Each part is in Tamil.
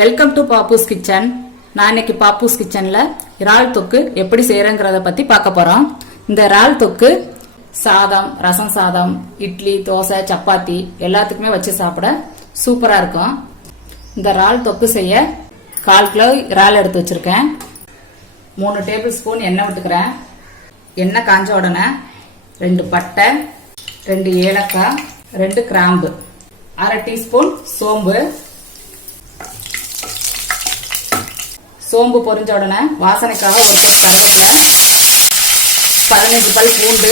Welcome to Pappu's kitchen. நான் இன்னைக்கு பாப்பூஸ் கிச்சன்ல இறால் தொக்கு எப்படி செய்யறேங்கிறத பத்தி பார்க்க போறோம். இந்த இறால் தொக்கு சாதம், ரசம் சாதம், இட்லி, தோசை, சப்பாத்தி எல்லாத்துக்குமே வச்சு சாப்பிட சூப்பரா இருக்கும். இந்த இறால் தொக்கு செய்ய 1/4 கிலோ இறால் எடுத்து வச்சிருக்கேன். 3 டேபிள் ஸ்பூன் எண்ணெய் விட்டுக்கிறேன். எண்ணெய் காஞ்ச உடனே 2 பட்டை, 2 ஏலக்காய், 2 கிராம்பு, 1/2 டீஸ்பூன் சோம்பு. சோம்பு பொரிஞ்ச உடனே வாசனைக்காக ஒரு கொத்து கருவேப்பிலை, 15 பல் பூண்டு,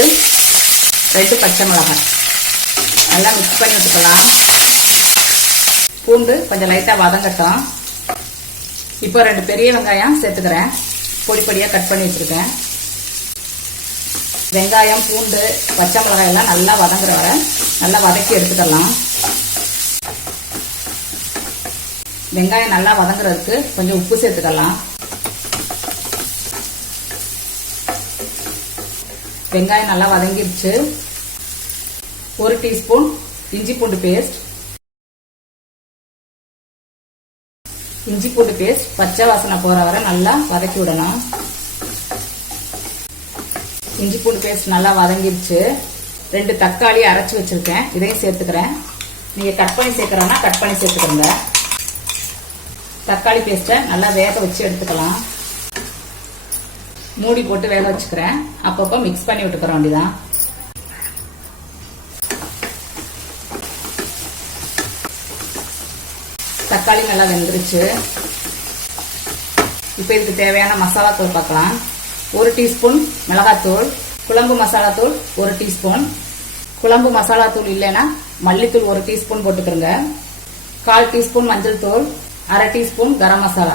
2 பச்சை மிளகாய் நல்லா மிக்ஸ் பண்ணி விட்டுக்கலாம். பூண்டு கொஞ்சம் லைட்டா வதங்கட்டும். இப்போ 2 பெரிய வெங்காயம் சேர்த்துக்கிறேன். பொடி பொடியா கட் பண்ணி வச்சிருக்கேன். வெங்காயம், பூண்டு, பச்சை மிளகாய் எல்லாம் நல்லா வதங்குற வரை நல்லா வதக்கி எடுத்துக்கலாம். வெங்காயம் நல்லா வதங்குறதுக்கு கொஞ்சம் உப்பு சேர்த்துக்கலாம். வெங்காயம் நல்லா வதங்கிருச்சு. 1 டீஸ்பூன் இஞ்சி பூண்டு பேஸ்ட். இஞ்சி பூண்டு பேஸ்ட் பச்சை வாசனை போற வரை நல்லா வதக்கி விடணும். இஞ்சி பூண்டு பேஸ்ட் நல்லா வதங்கிருச்சு. 2 தக்காளி அரைச்சு வச்சிருக்கேன், இதையும் சேர்த்துக்கிறேன். நீங்க கட் பண்ணி சேர்க்கறோம்னா கட் பண்ணி சேர்த்துக்கிறோங்க. தக்காளி பேஸ்ட்டை நல்லா வேக வச்சு எடுத்துக்கலாம். மூடி போட்டு வேக வச்சுக்கிறேன். அப்பப்போ மிக்ஸ் பண்ணி விட்டுக்கிற வேண்டியதான். தக்காளி நல்லா வெந்துருச்சு. இப்போ இதுக்கு தேவையான மசாலா தூள் பார்க்கலாம். 1 டீஸ்பூன் மிளகாத்தூள், குழம்பு மசாலா தூள் 1 டீஸ்பூன். குழம்பு மசாலா தூள் இல்லைன்னா மல்லித்தூள் 1 டீஸ்பூன் போட்டுக்கிறோங்க. 1/4 டீஸ்பூன் மஞ்சள் தூள், 1/2 டீஸ்பூன் கரம் மசாலா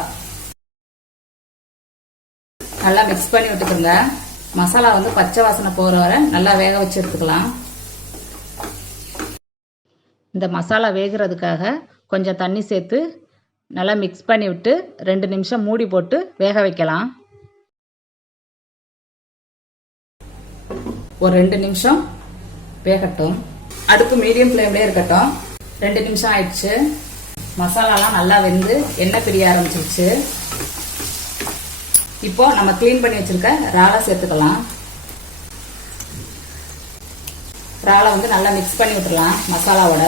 நல்லா மிக்ஸ் பண்ணி விட்டுக்கோங்க. மசாலா வந்து பச்சை வாசனை போகிற வரை நல்லா வேக வச்சு எடுத்துக்கலாம். இந்த மசாலா வேகிறதுக்காக கொஞ்சம் தண்ணி சேர்த்து நல்லா மிக்ஸ் பண்ணி விட்டு 2 நிமிஷம் மூடி போட்டு வேக வைக்கலாம். ஒரு 2 நிமிஷம் வேகட்டும். அடுப்பு மீடியம் ஃப்ளேம்லேயே இருக்கட்டும். 2 நிமிஷம் ஆயிடுச்சு. மசாலாலாம் நல்லா வெந்து எண்ணெய் பிரிய ஆரம்பிச்சிருச்சு. இப்போ நம்ம கிளீன் பண்ணி வச்சிருக்க இறாலை சேர்த்துக்கலாம். இறாலை வந்து நல்லா மிக்ஸ் பண்ணி விட்டுலாம் மசாலாவோட.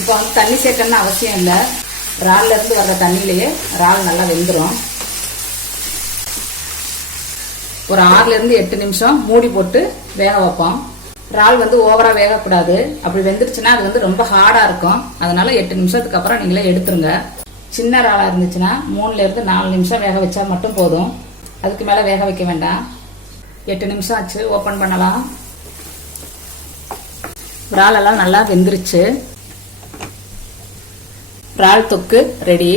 இப்போ வந்து தண்ணி சேர்க்கணும்னு அவசியம் இல்லை. இறால்ல இருந்து வர்ற தண்ணியிலேயே இறால் நல்லா வெந்துடும். ஒரு 6 இருந்து 8 நிமிஷம் மூடி போட்டு வேக வைப்போம். இறால் வந்து ஓவரா வேகக்கூடாது. அப்படி வெந்துருச்சுன்னா அது வந்து ரொம்ப ஹார்டா இருக்கும். அதனால 8 நிமிஷத்துக்கு அப்புறம் நீங்களே எடுத்துருங்க. சின்ன இறாலா இருந்துச்சுன்னா 3 இருந்து 4 நிமிஷம் வேக வச்சா மட்டும் போதும். அதுக்கு மேல வேக வைக்க வேண்டாம். 8 நிமிஷம் ஆச்சு. ஓபன் பண்ணலாம். இறால் எல்லாம் நல்லா வெந்துருச்சு. இறால் தொக்கு ரெடி.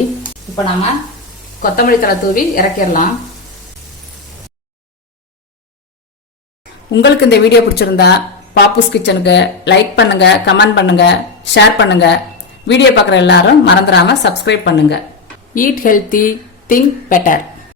இப்போ நாம கொத்தமல்லி தழை தூவி இறக்கிடலாம். உங்களுக்கு இந்த வீடியோ பிடிச்சிருந்தா பாப்பூஸ் கிச்சனுக்கு லைக் பண்ணுங்க, கமெண்ட் பண்ணுங்க, ஷேர் பண்ணுங்க. வீடியோ பார்க்குற எல்லாரும் மறந்துடாம சப்ஸ்கிரைப் பண்ணுங்க. Eat healthy, think better.